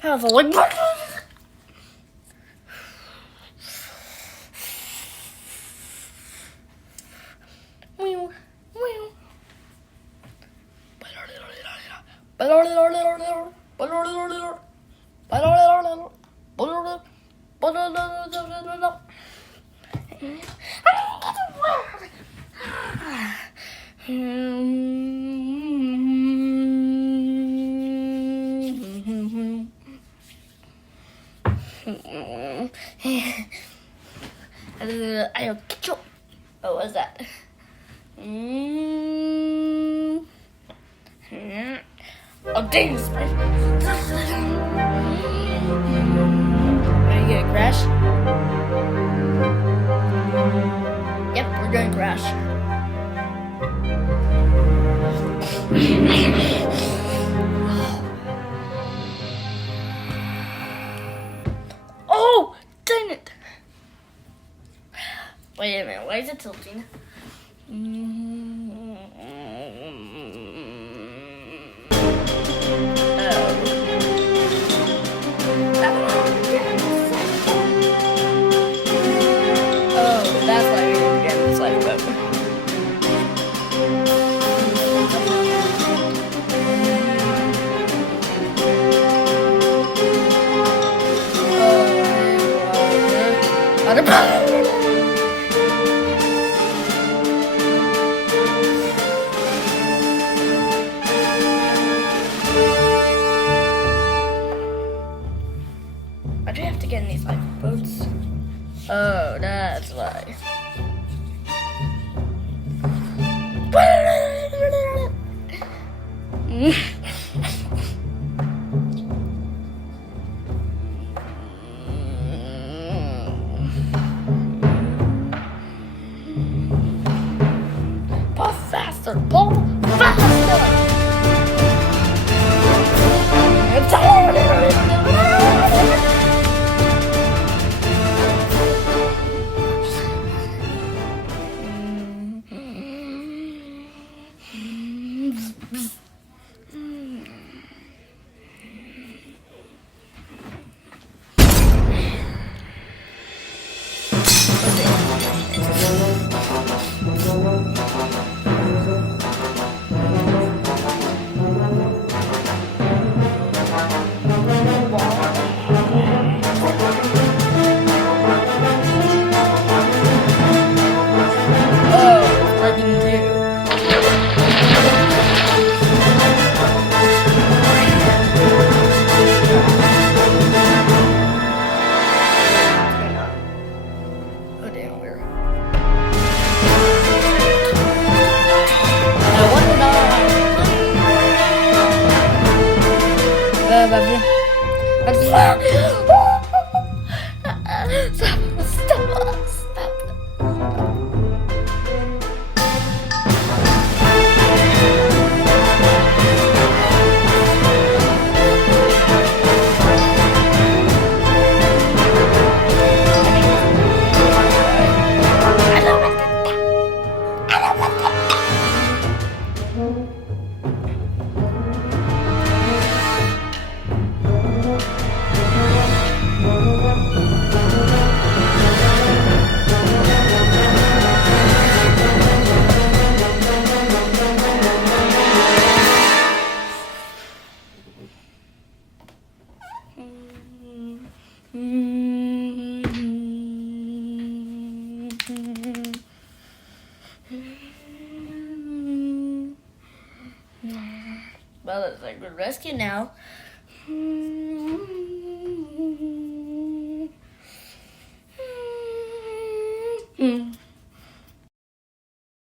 Powerful, like. I'll get you. What was that? Oh, dang, this Are you gonna crash? Yep, we're gonna crash. Oh, dang it. Wait a minute, why is it tilting? That's why we didn't get this lifeboat. Why do you have to get in these lifeboats? Oh, that's why. Pull faster, pull faster! Well, it's like we're rescued now.